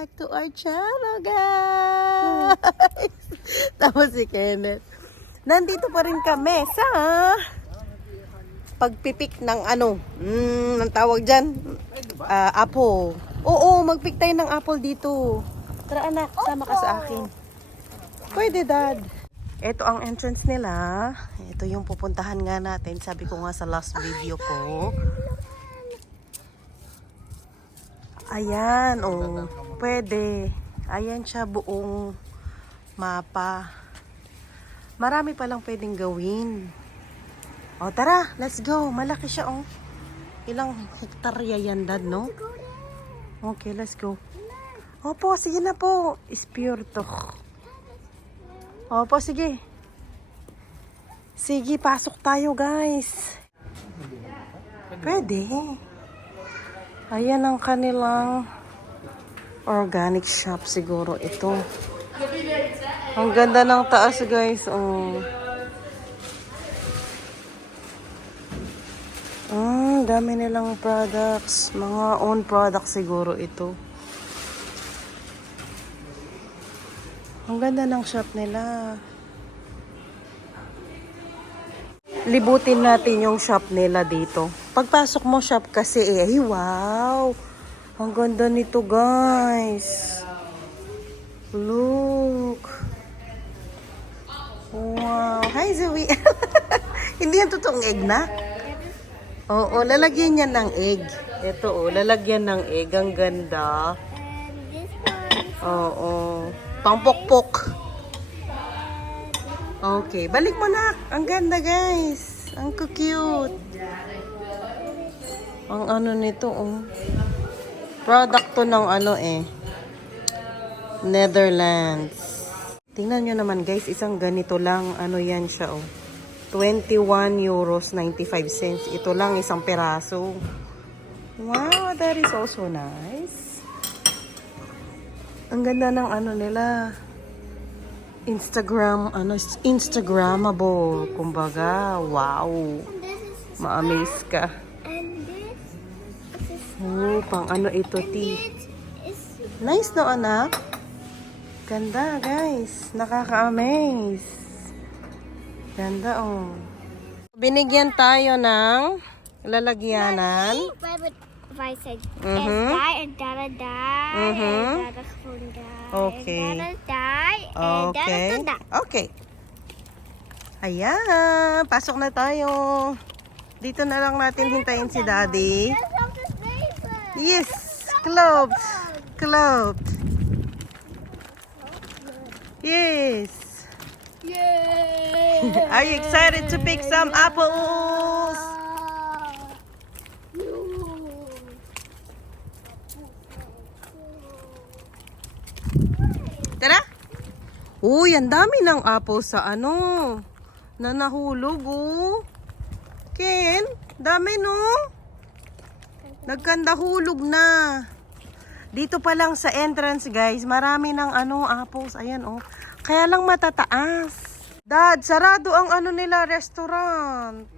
back to our channel, guys! Tapos si Kenneth. Nandito pa rin kami sa pagpipik ng ang tawag dyan? Apple. Oo, magpick tayo ng apple dito. Tara anak, sama ka sa akin. Pwede, Dad. Ito ang entrance nila. Ito yung pupuntahan nga natin. Sabi ko nga sa last video ko. Ayan, oh. Pwede. Ayan siya, buong mapa. Marami palang pwedeng gawin. O, tara. Let's go. Malaki siya, oh. Ilang hektarya yan, Dad, no? Okay, let's go. Opo, sige na po. Espiritu. Opo, sige. Sige, pasok tayo, guys. Pwede. Ayan ang kanilang organic shop siguro ito. Ang ganda ng taas, guys. Oh. Dami nilang products. Mga own products siguro ito. Ang ganda ng shop nila. Libutin natin yung shop nila dito. Pagpasok mo shop kasi ay wow! Ang ganda nito, guys. Look. Wow. Hi, Zoe. Hindi yan totoong egg na? Oo, lalagyan niya ng egg. Ito, oh, lalagyan ng egg. Ang ganda. Oo. Pangpokpok. Okay, balik mo na. Ang ganda, guys. Ang cute. Ang ano nito, oh. Product to ng Netherlands. Tingnan nyo naman, guys. Isang ganito lang. Ano yan siya, oh. 21 euros 95 cents. Ito lang, isang peraso. Wow, that is also nice. Ang ganda ng nila. Instagrammable. Kumbaga, wow. Ma-amaze ka. Oh, pang ito, tea. Nice, no, anak? Ganda, guys. Nakaka-amaze. Ganda, oh. Binigyan tayo ng lalagyanan. Okay. Okay. Ayan. Pasok na tayo. Dito na lang natin hintayin si Daddy. Yes. Clothes. Clothes. Yes. Yay! Are you excited to pick some apples? Tara! Uy, ang dami ng apples sa na nahulog, oh. Ken, dami, no? Nagkandahulog na. Dito pa lang sa entrance, guys, marami ng apples. Ayan, oh. Kaya lang matataas. Dad, sarado ang nila, restaurant.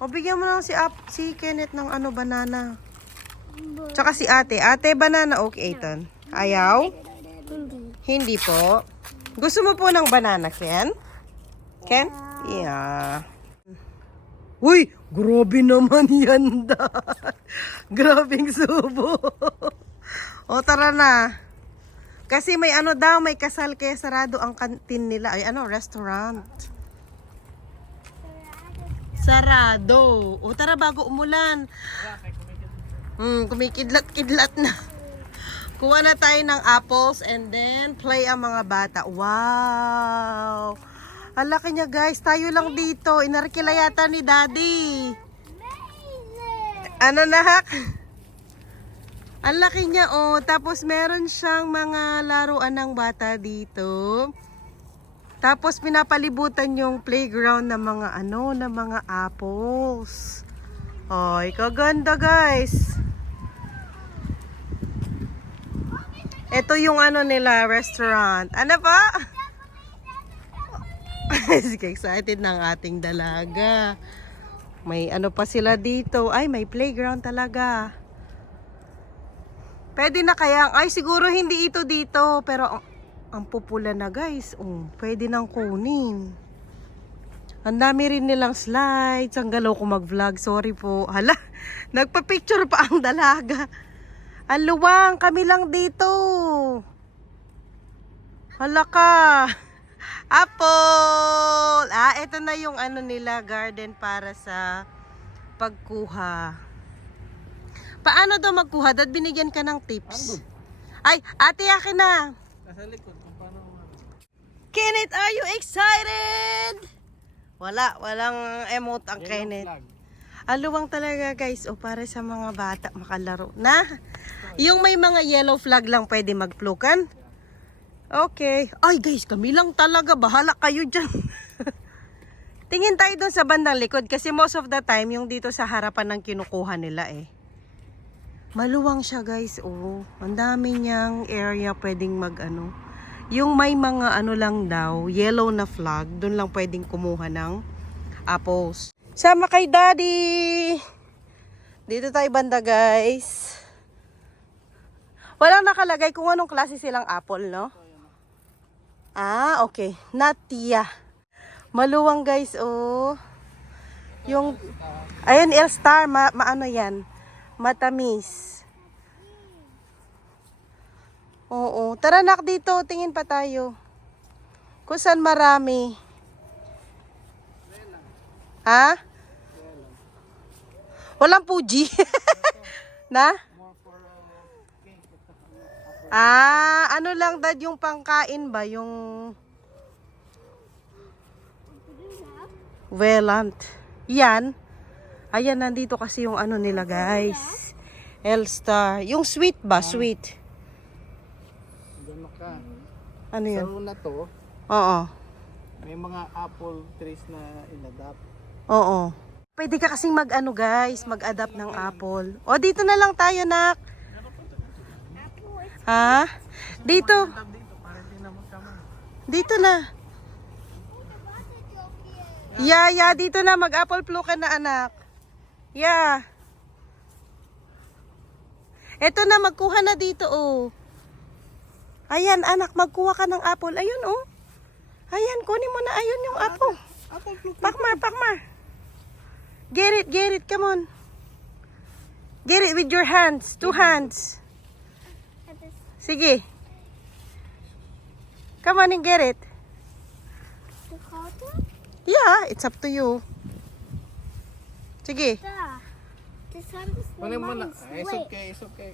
O, bigyan mo lang si Kenneth ng banana. Tsaka si ate. Ate, banana, okay, Ethan. Ayaw? Hindi po. Gusto mo po ng banana, Ken? Ken? Yeah. Uy, grabe naman yan, Dad. Grabing subo. O, tara na. Kasi may may kasal kaya sarado ang kantin nila. Ay, restaurant. Sarado. O, tara bago umulan. Kumikidlat-kidlat na. Kuha na tayo ng apples and then play ang mga bata. Wow! Ang laki niya, guys. Tayo lang dito. Inarkila yata ni Daddy. Ano na, hak? Ang laki niya, oh. Tapos meron siyang mga laruan ng bata dito. Tapos pinapalibutan yung playground ng mga ng mga apples. Oh, kaganda, guys. Ito yung nila, restaurant. Ano pa? Excited ng ating dalaga. May pa sila dito. Ay, may playground talaga. Pwede na kaya? Ay, siguro hindi ito dito. Pero ang pupula na guys. Oh, pwede nang kunin. Ang dami rin nilang slides. Ang galaw ko mag-vlog. Sorry po. Hala, nagpa-picture pa ang dalaga. Ang luwang, kami lang dito. Hala ka. Apple! Ito na yung ano nila, garden para sa pagkuha. Paano daw magkuha? Dad, binigyan ka ng tips. Ay, ate, akin na. Nasa likod kung paano Kenneth, are you excited? Walang emote ang Kenneth. Aluwang talaga guys, para sa mga bata makalaro na. Yung may mga yellow flag lang pwede magplukan. Okay. Ay guys, kami lang talaga. Bahala kayo dyan. Tingin tayo doon sa bandang likod kasi most of the time yung dito sa harapan ng kinukuha nila eh. Maluwang siya guys. Ang dami niyang area pwedeng mag-ano. Yung may mga ano lang daw, yellow na flag, doon lang pwedeng kumuha ng apples. Sama kay Daddy! Dito tayo banda guys. Walang nakalagay kung anong klase silang apple, no? Okay. Natia. Maluwang guys, Yung, ayun, L-Star, maano yan? Matamis. Oo. Tara nak dito, tingin pa tayo. Kung saan marami. Ha? Walang Fuji. Na? Ano lang dad yung pangkain ba? Yung Velant. Yan. Ayan, nandito kasi yung ano nila guys. L-Star. Yung sweet ba? Sweet. Ano yan? Sa una to, Oo. may mga apple trees na inadapt. Oo. Pwede ka kasing mag-ano guys, mag-adapt ng apple. Dito na lang tayo nak. Ha? Dito. Dito na. Yeah, dito na. Mag-apple pluck na anak. Yeah. Eto na, magkuha na dito Ayan anak, magkuha ka ng apple. Ayun Ayan, kunin mo na. Ayun yung apple. Pakmar. Get it, come on. Get it with your hands, 2 hands. Sige. Come on and get it. Yeah, it's up to you. Sige. Kunin mo na. It's okay.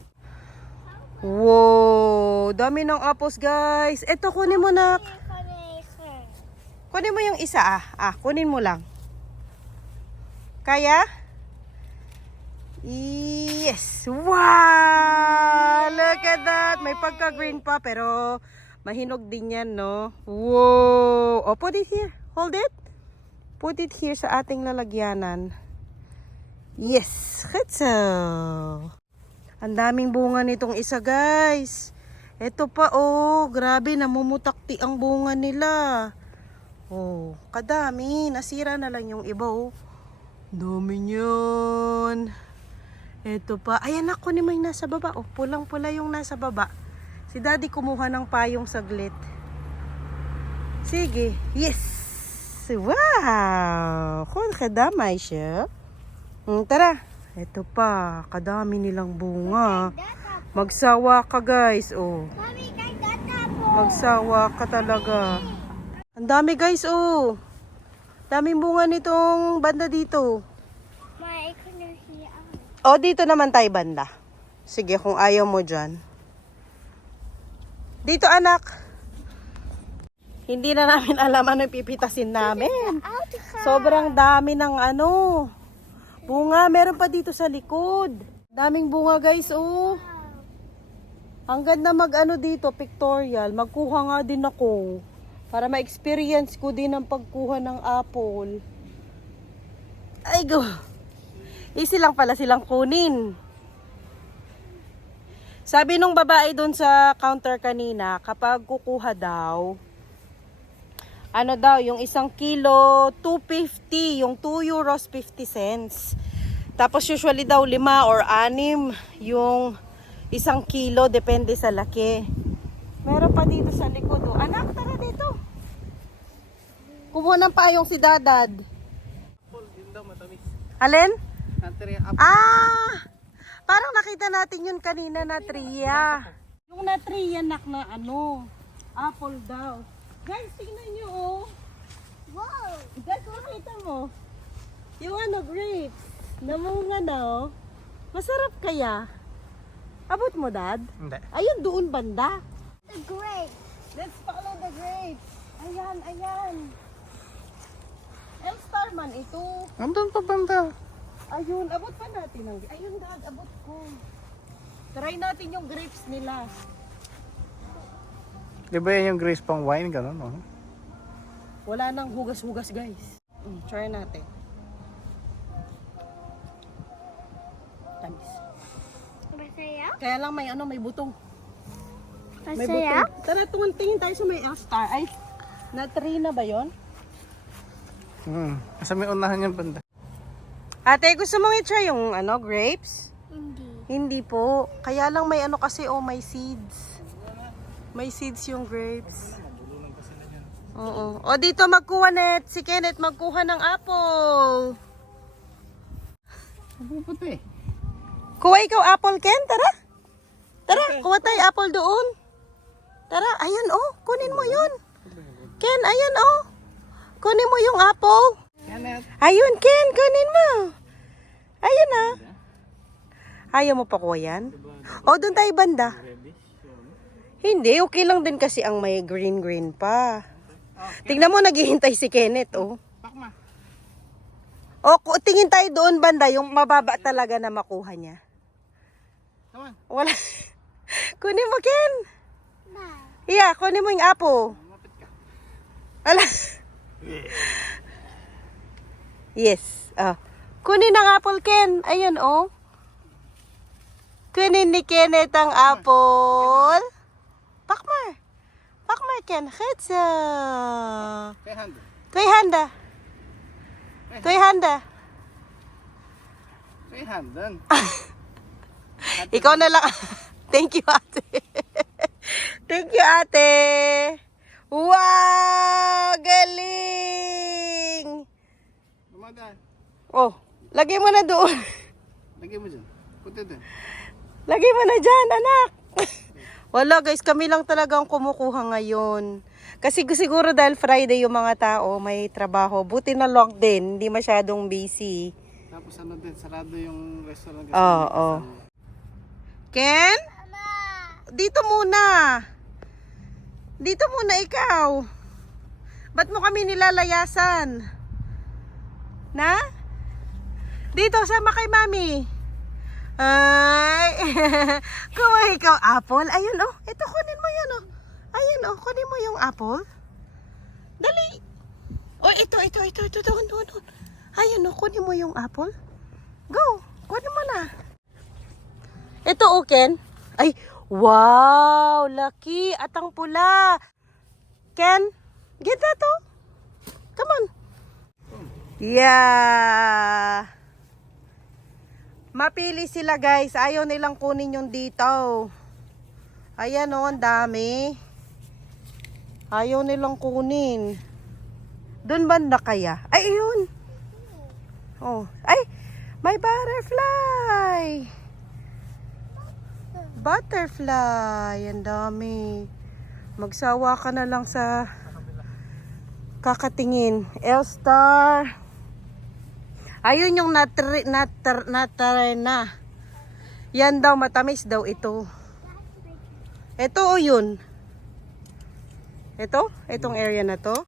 Wow, dami ng apples guys. Ito, kunin mo na. Kunin mo yung isa kunin mo lang. Kaya? Yes! Wow! Look at that! May pagka-green pa pero mahinog din yan, no? Wow! Put it here. Hold it. Put it here sa ating lalagyanan. Yes! Ketso! Ang daming bunga nitong isa, guys. Ito pa, grabe, namumutakti ang bunga nila. Kadami. Nasira na lang yung iba, Dami niyan. Ito pa. Ayan, ako ni may nasa baba, Pulang-pula yung nasa baba. Si Daddy kumuha ng payong saglit. Sige. Yes! Wow! Kung kadamay siya. Tara. Ito pa. Kadami nilang bunga. Magsawa ka, guys. Magsawa ka talaga. Ang dami, guys, Daming bunga nitong banda dito. Dito naman tayo banda. Sige, kung ayaw mo dyan. Dito, anak. Hindi na namin alam ano pipitasin namin. Sobrang dami ng bunga. Meron pa dito sa likod. Daming bunga, guys, Ang ganda dito, pictorial. Magkuha nga din ako. Para ma-experience ko din ang pagkuha ng apple. Ay, go. Easy lang pala silang kunin. Sabi nung babae doon sa counter kanina, kapag kukuha daw, yung 1 kilo, 2.50, yung 2 euros 50 cents. Tapos usually daw 5 or 6 yung 1 kilo, depende sa laki. Meron pa dito sa likod. Oh. Anak, tara dito. Kumuha ng payong si Dadad. Apple, yun daw matamis. Alin? Natriya apple. Parang nakita natin yun kanina na tria. Yung na tria nak na ano, apple daw. Guys, tingnan nyo oh. Wow! Guys, makita mo. Yung ano, grapes. Namunga na oh. Masarap kaya? Abot mo, Dad? Hindi. Ayun, doon banda. The grape. Let's follow the grapes. Ayan, ayan. Elstar man ito. Andun pa banda. Ayun, abot pa natin. Ayun, Dad, abot ko. Try natin yung grapes nila. Di ba yan yung grace pang wine, gano'n, no? Wala nang hugas-hugas, guys. Try natin. Tamis. Masaya? Kaya lang may ano, may butong. May Masaya? butong. Tara, tingin tayo sa may Elstar. Ay, na-3 na ba yon? Sa may unahan yung banda. Ate, gusto mong i-try yung ano, grapes? Hindi. Hindi po. Kaya lang may ano kasi, oh, may seeds. May seeds yung grapes. Oo. O dito magkuha net. Si Kenneth magkuha ng apple. Puputi. Kuha ikaw apple, Ken. Tara. Tara, kuha tayo apple doon. Tara, ayan oh. Kunin mo yun. Ken, ayan oh. Kunin mo yung apple. Kenneth. Ayun, Ken. Kunin mo. Ayun ah. Ayaw mo pa kuha yan? O, doon tayo banda. Hindi, okay lang din kasi ang may green pa. Tingnan mo, naghihintay si Kenneth, oh. Pakma. O, tingin tayo doon banda, yung mababa talaga na makuha niya. Come on. Wala. Kunin mo, Ken. Bye. Yeah, kunin mo yung apple. Mapit ka. Ala. Yes. Kunin ang apple, Ken. Ayan, oh. Kunin ni Kenneth ang apple. Pakmar. Pakmar, Ken. Hedza. Kay hand. Toy handa. Toy handa. Kay hand, dan. Ikaw na lang. Thank you, ate. Thank you, ate. Wow! Galing! Dumadaan. Oh, lagay mo na doon. Lagay mo dyan. Puti din. Lagay mo na dyan, anak. Wala guys, kami lang talagang kumukuha ngayon. Kasi siguro dahil Friday yung mga tao may trabaho. Buti na lock din, hindi masyadong busy. Tapos ano din, sarado yung restaurant. Kasi Oo. Ken? Mama! Dito muna. Dito muna ikaw. Ba't mo kami nilalayasan? Na? Dito, sama kay mami. Ay. Kuha ikaw apple. Ayun oh. Ito, kunin mo yan oh. Ayun oh. Kunin mo yung apple. Dali. Oh, ito. Doon. Ayun oh. Kunin mo yung apple. Go. Kunin mo na. Ito oh, Ken. Ay. Wow. Laki. At ang pula. Ken. Get that oh. Come on. Yeah. Mapili sila guys. Ayaw nilang kunin yung dito. Ayan o, ang dami. Ayaw nilang kunin. Doon banda kaya? Ay, yun. Oh. Ay, may butterfly. Butterfly. Ang dami. Magsawa ka na lang sa kakatingin. Elstar. Ayun yung natry na. Yan daw, matamis daw ito. Ito o yun. Ito? Itong area na to?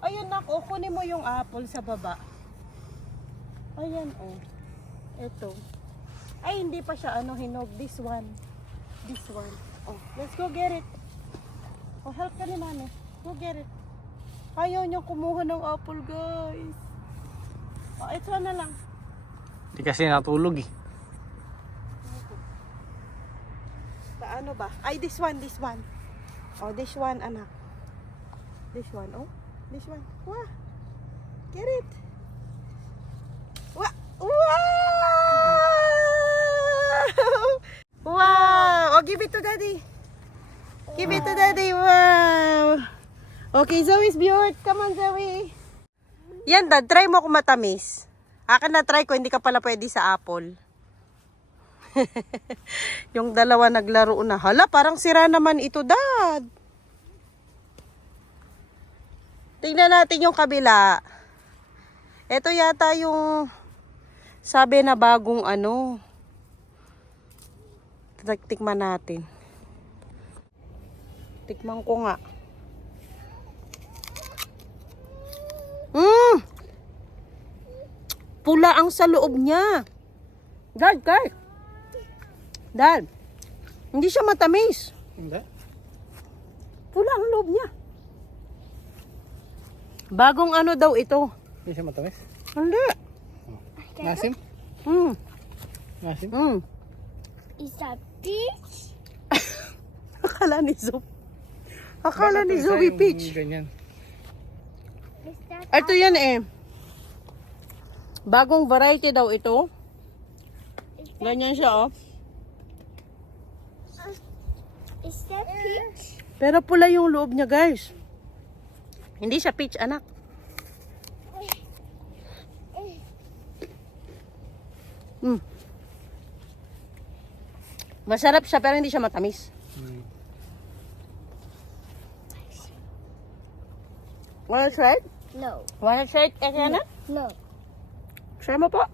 Ayun nako, kunin mo yung apple sa baba. Ayan o. Ito. Ay, hindi pa siya hinog. This one. Oh, let's go get it. Oh, help ka ni mami. Go get it. Ayaw niya kumuha ng apple, guys. Oh, ito na lang. Hindi kasi natulog eh. Paano ba? Ay, this one. Oh, this one, anak. This one, oh. This one. Wah. Get it. Wah. Wow! Wow! give it to daddy. Give it to daddy. Wow. Okay, Zoe's beaut. Come on, Zoe. Yan, dad. Try mo kung matamis. Akin na try ko, hindi ka pala pwede sa apple. Yung dalawa naglaro na. Hala, parang sira naman ito, dad. Tingnan natin yung kabila. Ito yata yung sabi na bagong ano. Tikman natin. Tikman ko nga. Pula ang sa loob niya. Dad, guys. Dad. Hindi siya matamis. Hindi? Pula ang loob niya. Bagong ano daw ito. Hindi siya matamis? Hindi. Nasim? Nasim? Is that peach? Akala ni Zoe. Akala ni Isa Zoe yung peach. Ganyan. Is that Ito yan eh. Bagong variety daw ito. Ganyan siya oh. Is that peach? Pero pula yung loob niya guys. Hindi siya peach anak. Masarap siya pero hindi siya matamis. Wanna try it? No. Wanna try it, Ekana? No. Try mo po.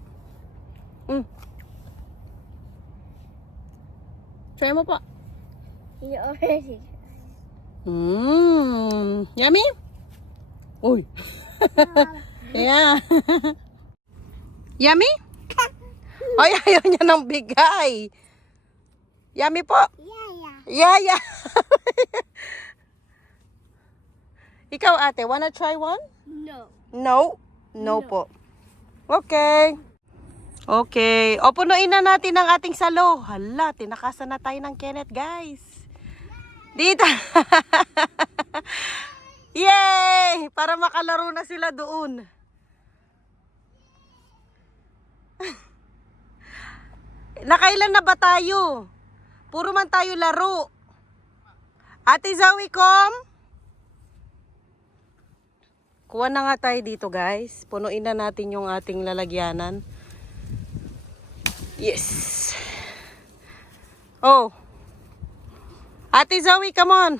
Try mo po. You already. Yummy? Uy. Yeah. Yummy? Ay, ayaw niya ng bigay. Yummy po. Yeah. Yeah. Ikaw ate, wanna try one? No. No? No po. Okay. Okay. O, punuin na natin ang ating salo. Hala, tinakasan na tayo ng Kenneth, guys. Dito. Yay! Para makalaro na sila doon. Nakailan na ba tayo? Puro man tayo laro. Ate Zoe, come. Kuha na nga tayo dito guys. Punuin na natin yung ating lalagyanan. Yes. Oh. Ate Zoe, come on.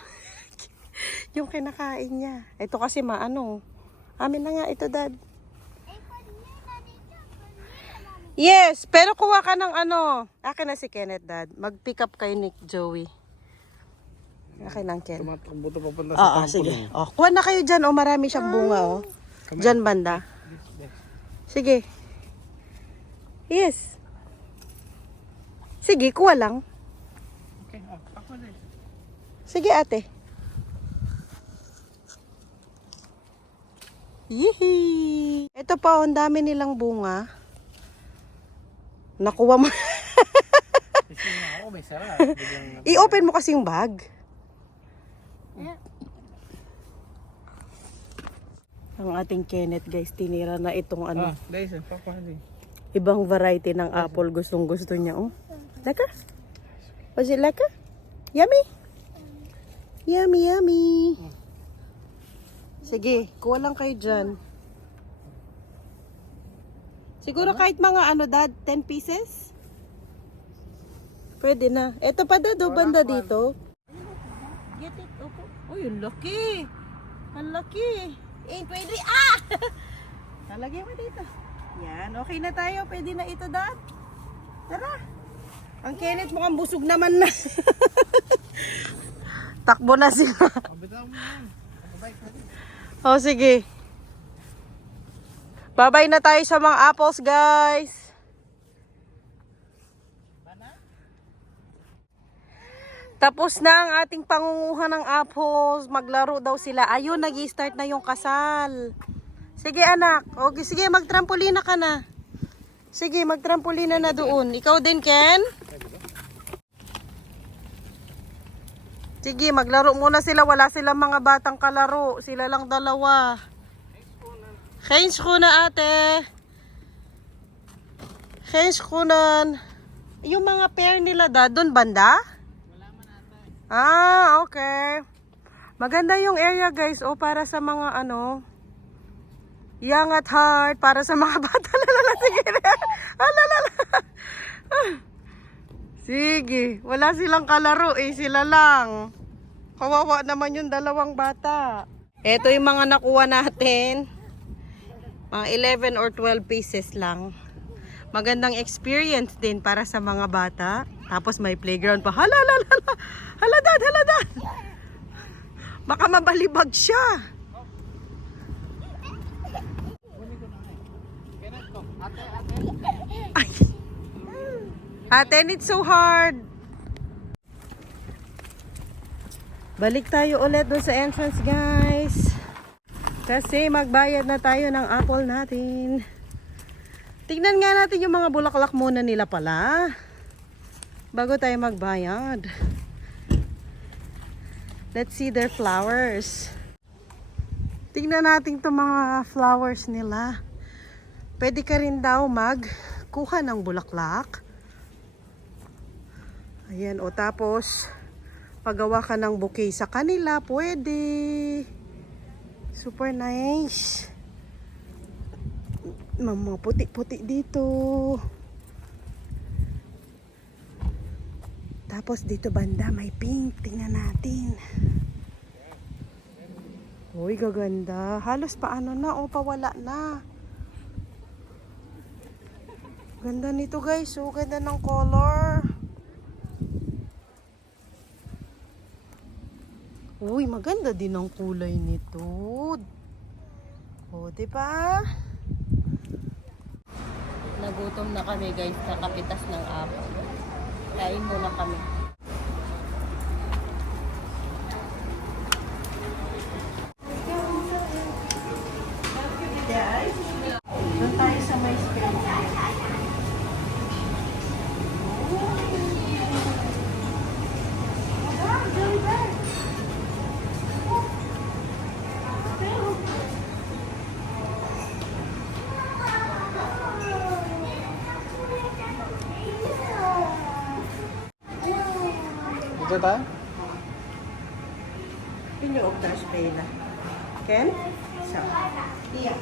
Yung kinakain niya. Ito kasi maano. Amin na nga ito, dad. Yes, pero kuha ka ng ano. Akin na si Kenneth, dad. Mag-pick up kay Nick Joey. Akin ng Ken. Tumatakbo to papunta sa temple. Sige. Oh, kuha na kayo dyan. Oh, marami siyang bunga, oh. Dyan banda. Sige. Yes. Sige, kuha lang. Okay, ako din. Sige, ate. Yee! Ito pa, ang dami nilang bunga. Nakuha mo. Kasi nga ako, may sarap. I-open mo kasi yung bag. Ang ating Kenneth, guys, tinira na itong ano. Dahil sa papali. Ibang variety ng apple. Gustong gusto niya, oh. Laka? Was it laka? Yummy? Yummy, yummy. Sige, kuha lang kayo dyan. Siguro kahit mga ano, dad, 10 pieces? Pwede na. Ito pa, dad, banda dito. Get it, opo. Uy, ang laki. Ang laki. Eh, pwede. Ah! Talagyan mo dito. Yan, okay na tayo. Pwede na ito, dad. Tara. Ang Kenneth mukhang busog naman na. Takbo na sila. Bitaw mo yan. Bye-bye. Oh, sige. Bye-bye na tayo sa mga apples, guys. Tapos na ang ating pangunguha ng apples. Maglaro daw sila. Ayun, nag-i-start na yung kasal. Sige, anak. Okay, sige, magtrampolina ka na. Sige, magtrampolina na doon. Ikaw din, Ken? Sige, maglaro muna sila. Wala silang mga batang kalaro. Sila lang dalawa. Change ko na, ate. Change ko na. Yung mga pair nila, dad, doon banda? Wala Ah, okay. Maganda yung area guys. O, para sa mga ano, young at heart. Para sa mga bata. Lalala, sige. Alalala. Sige. Wala silang kalaro eh. Sila lang. Kawawa naman yung dalawang bata. Ito yung mga nakuha natin. Mga 11 or 12 pieces lang. Magandang experience din para sa mga bata. Tapos may playground pa. Hala, hala, hala. Hala, dad, hala, dad. Baka mabalibag siya. Ay. Ate, it's so hard. Balik tayo ulit doon sa entrance, guys. Kasi magbayad na tayo ng apple natin. Tignan nga natin yung mga bulaklak muna nila pala. Bago tayo magbayad. Let's see their flowers. Tignan natin itong mga flowers nila. Pwede ka rin daw magkuha ng bulaklak. Ayan, o tapos paggawa ka ng bouquet sa kanila, pwede. Super nice. Mga puti-puti dito. Tapos dito banda may pink. Tingnan natin. Uy, gaganda. Halos paano na o pawala na. Ganda nito guys. Oh, ganda ng color. Uy, maganda din ang kulay nito. O, diba? Nagutom na kami guys, nakapitas ng apple. Kain muna kami. Doon tayo sa may spring. Dito tayo? Pinyo oktas pala. Ken? So, iya.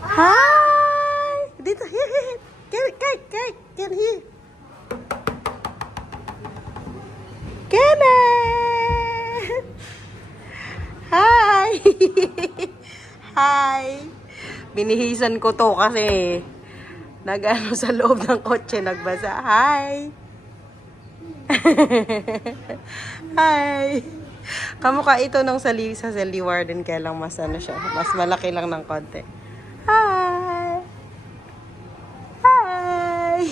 Hi! Dito, here. Ken here. Kenneth! Hi! Hi! Binihisan ko to kasi nag-ano sa loob ng kotse, nagbasa. Hi! Hi! Kamukha ito nung sa Sally Warden, kaya lang mas ano siya, mas malaki lang ng konti. Hi! Hi!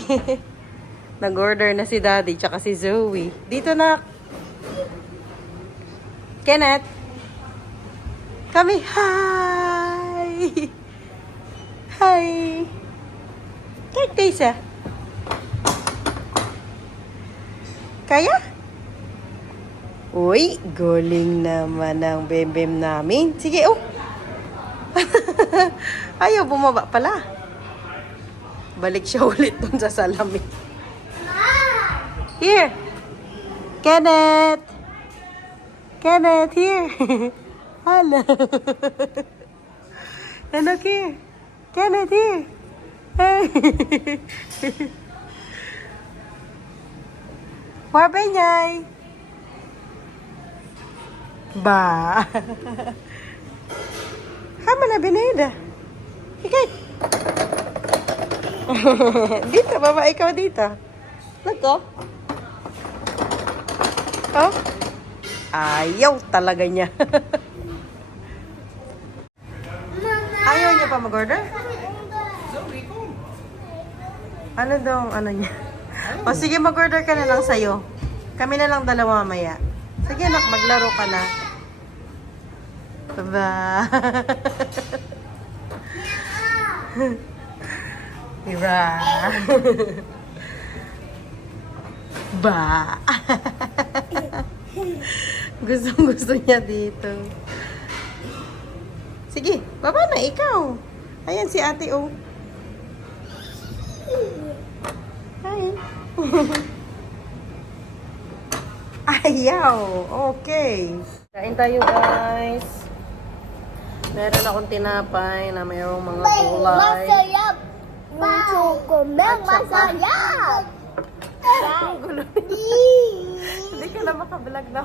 Nag-order na si Daddy, tsaka si Zoe. Dito na. Kenneth! Kami! Hi! Hi! Kaya Tessa? Kaya? Uy, galing naman ang bembem namin. Sige, oh. Ayaw, bumaba pala. Balik siya ulit dun sa salamin. Here. Kenneth. Kenneth, here. Hello. Hello, here. Kenneth, here. Hey. Wabenyay. Ba. Hama na binida. Hikay. Dito, baba ikaw dito. Nako. Oh. Ayaw talaga niya. Ayaw niya pa mag-order? Ano daw ang ano niya? O sige, mag-order ka na lang sa'yo. Kami na lang dalawa mamaya. Sige nak, maglaro ka na. Ba. Diba? Ba. Gusto niya dito. Sige, baba na ikaw. Ayan si ate oh. Ayaw. Okay. Kain tayo, guys. Meron akong tinapay na mayroong mga gulay. Masayap! Chocolate, masayap! Ang gulo. Hindi ka na makablog na.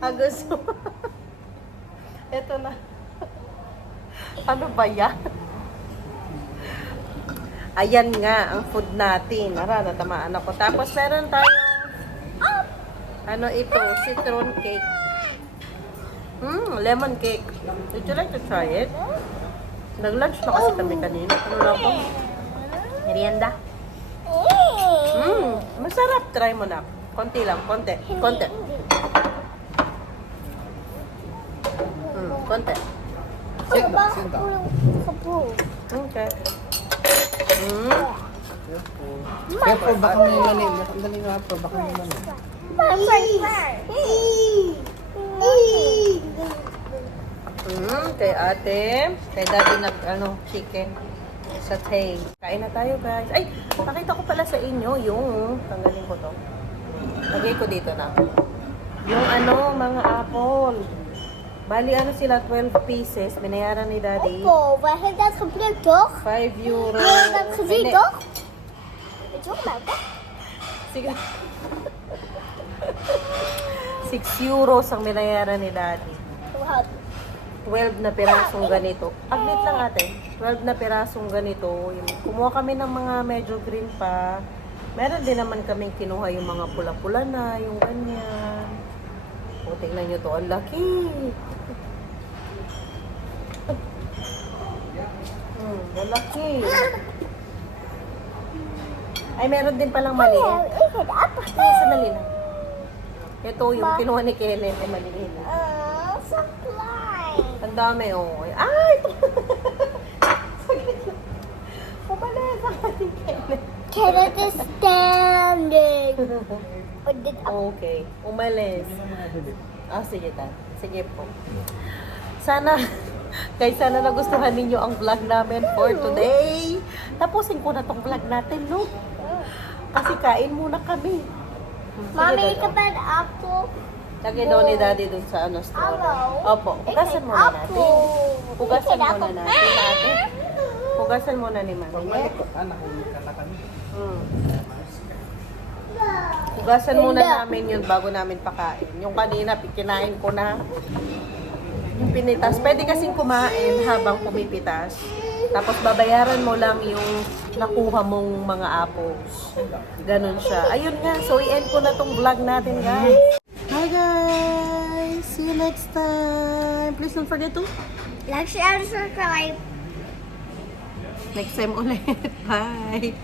Agos mo. Ito na. Ano ba yan? Ayan nga, ang food natin. Ara, natamaan ako. Tapos meron tayong ano ito, citron cake. Lemon cake. Would you like to try it? Nag-lunch na kasi kami kanina. Ano na ako? Merienda. Masarap. Try mo na. Konti lang. Konti. Konti. Konti. Okay. Careful, baka may mani. Dali nga po, baka may mani. Kay ate. Kay daddy chicken. Satay. Kain na tayo, guys. Ay, nakita ko pala sa inyo yung, tanggalin ko to. Lagay ko dito na. Yung mga apple. Bali, sila 12 pieces. Binayaran ni daddy. Oh, we hebben dat gebruikt toch? 5 euro. We hebben dat gezien Ay, ne- toch? Weet je wel, Melke? Sige. 6 euros ang binayaran ni daddy. Wat? 12 na pirasong ganito. Aglit lang ate. 12 na pirasong ganito. Kumuha kami ng mga medyo green pa. Meron din naman kaming kinuha yung mga pula-pula na, yung ganyan. O, tingnan nyo to. Ang laki. Ang laki. Ay, meron din palang maliit. Ik heb appel. Sandali lang. Ito yung kinuha ni Kenneth. Ay, maliit. So klein. Ang dami, oh. Ay, ito. Pumalis ang ating Kenneth. Kenneth is standing. Oh, dit Okay. Umalis. Sige ta. Sige po. Sana, guys, sana nagustuhan ninyo ang vlog namin for today. Tapusin ko na tong vlog natin, no? Kasi kain muna kami. Sige, Mami, ik Dodo. heb een appel. Lagay daw ni Daddy dun sa store. Opo. Hugasan muna natin. Hugasan muna natin, ate. Hugasan muna ni Mami. Malikot, anak, hindi ka na kami. Hugasan muna namin yun bago namin pakain. Yung kanina, kinain ko na yung pinitas. Pwede kasing kumain habang pumipitas. Tapos babayaran mo lang yung nakuha mong mga apples. Ganon siya. Ayun nga. So, i-end ko na tong vlog natin, guys. Hi, guys! See you next time. Please don't forget to Like, share, and subscribe. next time ulit. Bye!